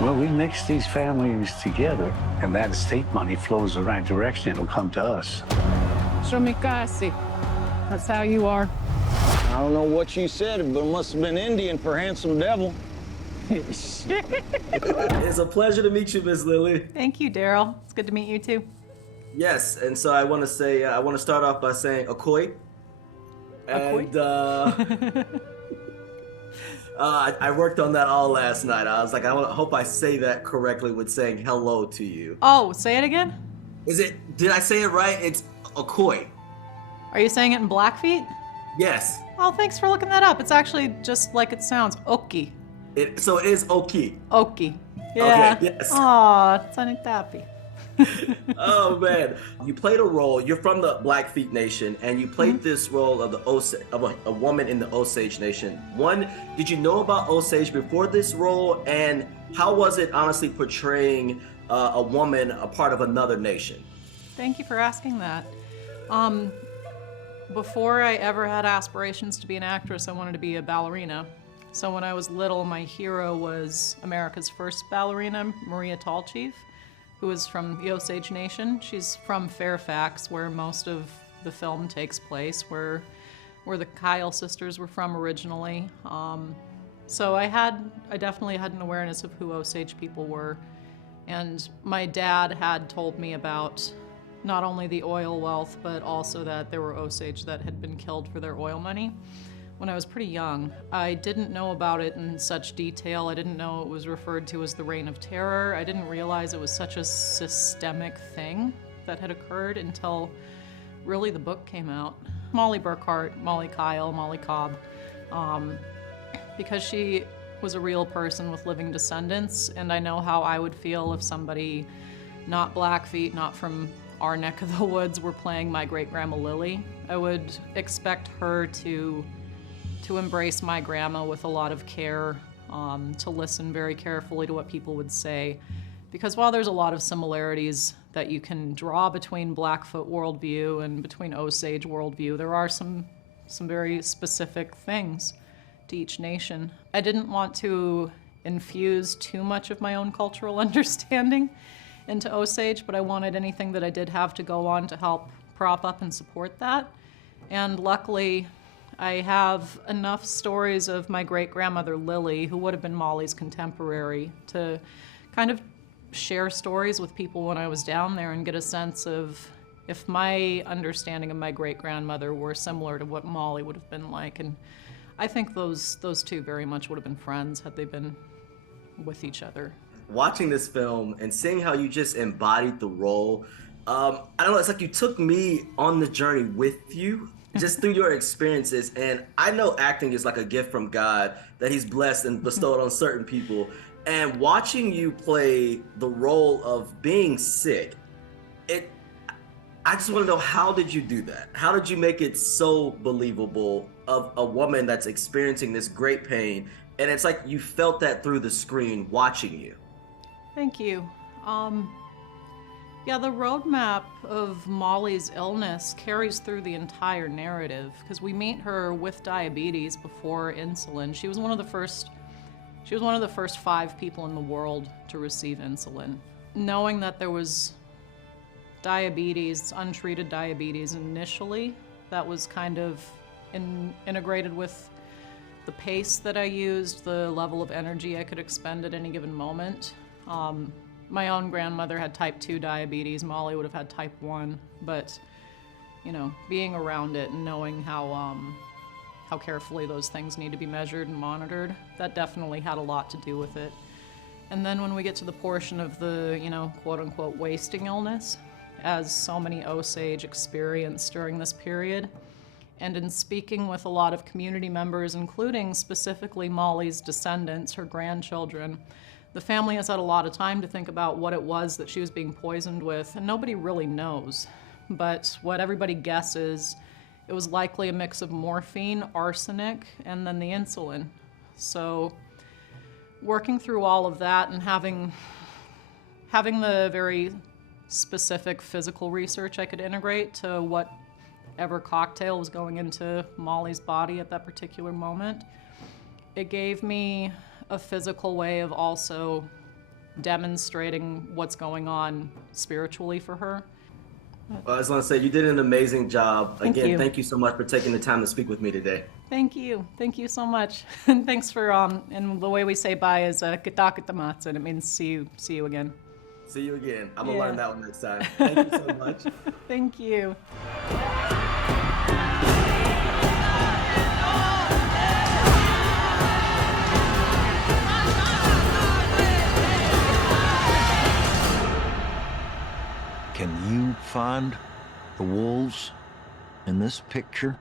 Well, we mix these families together, and that estate money flows the right direction. It'll come to us. Shomikasi. That's how you are. I don't know what you said, but it must have been Indian for handsome devil. It's a pleasure to meet you, Miss Lily. Thank you, Daryl. It's good to meet you too. Yes, and so I want to say, I want to start off by saying AAKOY. And I worked on that all last night. I was like, hope I say that correctly with saying hello to you. Oh, say it again? Did I say it right? It's AAKOY. Are you saying it in Blackfeet? Yes. Oh, thanks for looking that up. It's actually just like it sounds. OH-KEE. So it is OH-KEE. OH-KEE. Yeah. Okay, yes. Aw, sanitapi. Oh man, you played a role. You're from the Blackfeet Nation, and you played this role of a woman in the Osage Nation. One, did you know about Osage before this role, and how was it honestly portraying a woman, a part of another nation? Thank you for asking that. Before I ever had aspirations to be an actress, I wanted to be a ballerina. So when I was little, my hero was America's first ballerina, Maria Tallchief, who is from the Osage Nation. She's from Fairfax, where most of the film takes place, where the Kyle sisters were from originally. So I definitely had an awareness of who Osage people were. And my dad had told me about not only the oil wealth, but also that there were Osage that had been killed for their oil money when I was pretty young. I didn't know about it in such detail. I didn't know it was referred to as the Reign of Terror. I didn't realize it was such a systemic thing that had occurred until really the book came out. Mollie Burkhart, Mollie Kyle, Mollie Cobb, because she was a real person with living descendants, and I know how I would feel if somebody not Blackfeet, not from our neck of the woods, were playing my great-grandma Lily. I would expect her to embrace my grandma with a lot of care, to listen very carefully to what people would say. Because while there's a lot of similarities that you can draw between Blackfoot worldview and between Osage worldview, there are some very specific things to each nation. I didn't want to infuse too much of my own cultural understanding into Osage, but I wanted anything that I did have to go on to help prop up and support that. And luckily, I have enough stories of my great-grandmother Lily, who would have been Mollie's contemporary, to kind of share stories with people when I was down there and get a sense of if my understanding of my great-grandmother were similar to what Mollie would have been like. And I think those two very much would have been friends had they been with each other. Watching this film and seeing how you just embodied the role, I don't know, it's like you took me on the journey with you just through your experiences. And I know acting is like a gift from God that he's blessed and bestowed on certain people. And watching you play the role of being sick, I just want to know, how did you do that? How did you make it so believable of a woman that's experiencing this great pain? And it's like you felt that through the screen watching you. Thank you. Yeah, the roadmap of Mollie's illness carries through the entire narrative, because we meet her with diabetes before insulin. She was one of the first 5 people in the world to receive insulin. Knowing that there was diabetes, untreated diabetes initially, that was kind of integrated with the pace that I used, the level of energy I could expend at any given moment. My own grandmother had type 2 diabetes. Mollie would have had type 1, but being around it and knowing how carefully those things need to be measured and monitored, that definitely had a lot to do with it. And then when we get to the portion of the, quote-unquote wasting illness, as so many Osage experienced during this period, and in speaking with a lot of community members, including specifically Mollie's descendants, her grandchildren, the family has had a lot of time to think about what it was that she was being poisoned with, and nobody really knows. But what everybody guesses, it was likely a mix of morphine, arsenic, and then the insulin. So working through all of that and having the very specific physical research I could integrate to whatever cocktail was going into Mollie's body at that particular moment, it gave me a physical way of also demonstrating what's going on spiritually for her. Well, I just want to say you did an amazing job. Thank Again, you. thank you so much for taking the time to speak with me today. Thank you. Thank you so much. And thanks for, and the way we say bye is kitakitamatsu, and it means see you again. See you again. I'm going to Yeah. learn that one next time. Thank you so much. Thank you. Can you find the wolves in this picture?